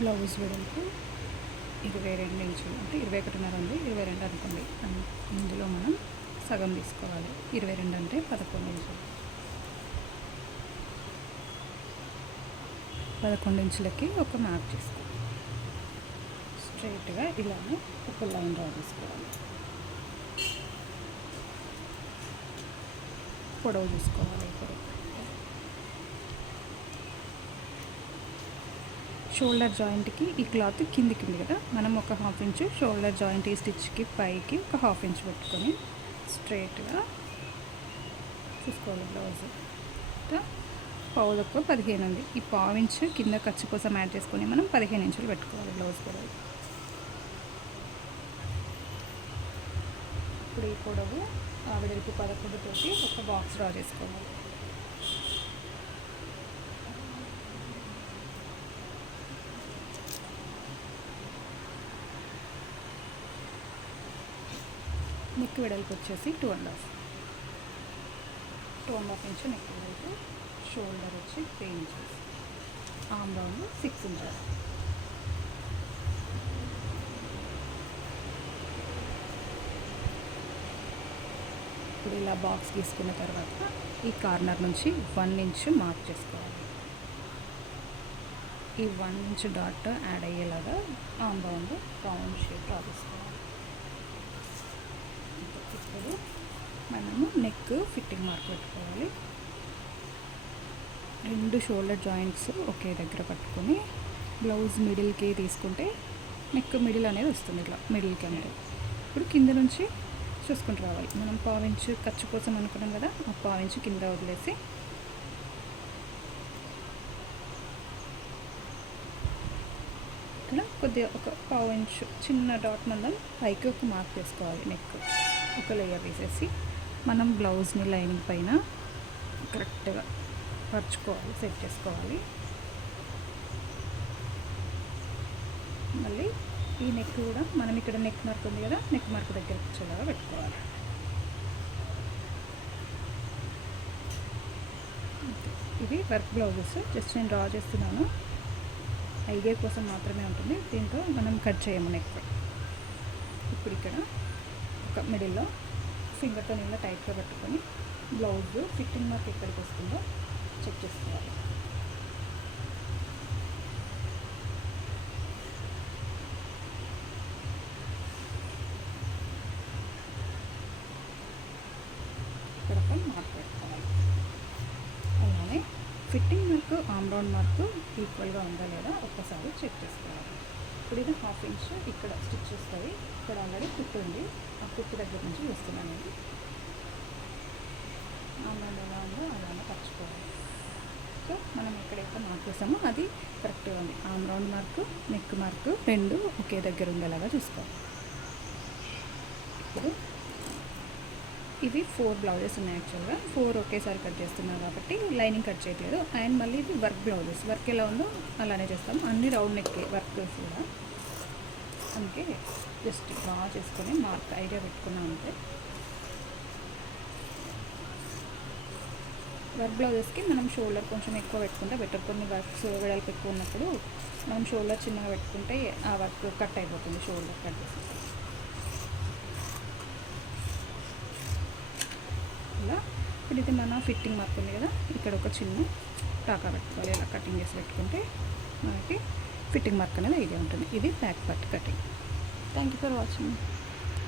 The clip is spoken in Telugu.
బ్లౌజ్ వెడల్పు 22 ఇంచులు అంటే 21.5 ఉంది, 22 అనుకోండి. ఇందులో మనం సగం తీసుకోవాలి. 22 అంటే 11 ఇంచులు. 11 ఇంచులకి ఒక మార్క్ చేసుకోవాలి. స్ట్రైట్గా ఇలానే ఒక లైన్ డ్రా చేసుకోవాలి. పొడవు చూసుకోవాలి. ఇప్పుడు షోల్డర్ జాయింట్కి ఈ క్లాత్ కిందికి ఉంది కదా, మనం ఒక 1/2 ఇంచు షోల్డర్ జాయింట్ ఈ స్టిచ్కి పైకి ఒక 1/2 ఇంచు పెట్టుకొని స్ట్రైట్గా చూసుకోవాలి. బ్లౌజ్ పావుదొక్క 15 ఉంది. ఈ 1/2 ఇంచు కింద ఖర్చు కోసం యాడ్ చేసుకొని మనం 15 ఇంచులు పెట్టుకోవాలి బ్లౌజ్ పొడవు. ఇప్పుడు ఈ పొడవు వెడల్పు 11 తోటి ఒక బాక్స్ డ్రా చేసుకోవాలి. నెక్ వెడల్పు వచ్చేసి 2.5 ఇంచు నెక్ వెడల్పు. షోల్డర్ వచ్చి 3 ఇంచెస్. Arm round 6 inches. ఇప్పుడు ఇలా బాక్స్ తీసుకున్న తర్వాత ఈ కార్నర్ నుంచి 1 ఇంచు మార్క్ చేసుకోవాలి. ఈ 1 ఇంచు డాట్ యాడ్ అయ్యేలాగా arm round round shape draw చేసుకోవాలి. ఇప్పుడు మనము నెక్ ఫిట్టింగ్ మార్క్ పెట్టుకోవాలి. 2 షోల్డర్ జాయింట్స్ ఒకే దగ్గర పట్టుకొని బ్లౌజ్ మిడిల్కి తీసుకుంటే నెక్ మిడిల్ అనేది వస్తుంది. ఇట్లా మిడిల్కి అనేది. ఇప్పుడు కింద నుంచి చూసుకుంటూ రావాలి. మనం 1/2 ఇంచు ఖర్చు కోసం అనుకున్నాం కదా, ఆ 1/2 ఇంచు కింద వదిలేసి ఇక్కడ కొద్దిగా ఒక 1/2 ఇంచు చిన్న డాట్ మందం పైకి ఒక మార్క్ చేసుకోవాలి. నెక్ ఒక లేయర్ వేసేసి మనం బ్లౌజ్ని లైనింగ్ పైన కరెక్ట్గా పరుచుకోవాలి, సెట్ చేసుకోవాలి. మళ్ళీ ఈ నెక్ కూడా మనం ఇక్కడ నెక్ మార్క్ ఉంది కదా, నెక్ మార్క్ దగ్గర వచ్చేలాగా పెట్టుకోవాలి. ఇవి వర్క్ బ్లౌజెస్. జస్ట్ నేను డ్రా చేస్తున్నాను, ఐడియా కోసం మాత్రమే ఉంటుంది. దీంతో మనం కట్ చేయము నెక్. ఇప్పుడు ఇక్కడ ఒక మిడిల్లో ఫింగర్తో ఇలా టైట్గా పెట్టుకొని బ్లౌజ్ ఫిట్టింగ్ మార్క్ ఎక్కడికి వస్తుందో చెక్ చేసుకోవాలి. ఇక్కడ ఒక మార్క్ పెట్టుకోవాలి. అలానే fitting mark arm round mark ఈక్వల్గా ఉందా లేదా ఒక్కసారి చెక్ చేసుకోవాలి. ఇప్పుడు ఇది 1/2 ఇంచ్ ఇక్కడ స్టిచ్ వస్తుంది. ఇక్కడ ఆల్రెడీ కుట్టు ఉంది, ఆ కుట్టు దగ్గర నుంచి చూస్తున్నాను. ఇది ఆర్మ్ రౌండ్ ఎలా ఉందో అలానే పరుచుకోవాలి. సో మనం ఎక్కడైతే మార్క్ వేసామో అది కరెక్ట్గా ఉంది. Arm round mark, neck mark 2 ఒకే దగ్గర ఉండేలాగా చూసుకోవాలి. ఇప్పుడు ఇవి 4 బ్లౌజెస్ ఉన్నాయి. యాక్చువల్గా 4 ఒకేసారి కట్ చేస్తున్నాను కాబట్టి లైనింగ్ కట్ చేయట్లేదు. అండ్ మళ్ళీ ఇది వర్క్ బ్లౌజెస్. వర్క్ ఎలా ఉందో అలానే చేస్తాము. అన్ని రౌండ్ నెక్ వర్క్ కూడా, అందుకే జస్ట్ డ్రా చేసుకొని మార్క్ ఐడియా పెట్టుకున్నాం అంతే. వర్క్ బ్లౌజెస్కి మనం షోల్డర్ కొంచెం ఎక్కువ పెట్టుకుంటే బెటర్. కొన్ని వర్క్స్ వెడల్పు ఎక్కువ ఉన్నప్పుడు మనం షోల్డర్ చిన్నగా పెట్టుకుంటే ఆ వర్క్ కట్ అయిపోతుంది. షోల్డర్ కట్ చేసి ఇలా. ఇప్పుడు ఇది మన ఫిట్టింగ్ మార్క్ ఉంది కదా, ఇక్కడ ఒక చిన్న టాకా పెట్టుకోవాలి. ఇలా కటింగ్ చేసి పెట్టుకుంటే మనకి ఫిట్టింగ్ మార్క్ అనేది ఐడియా ఉంటుంది. ఇది back part cutting. Thank you for watching.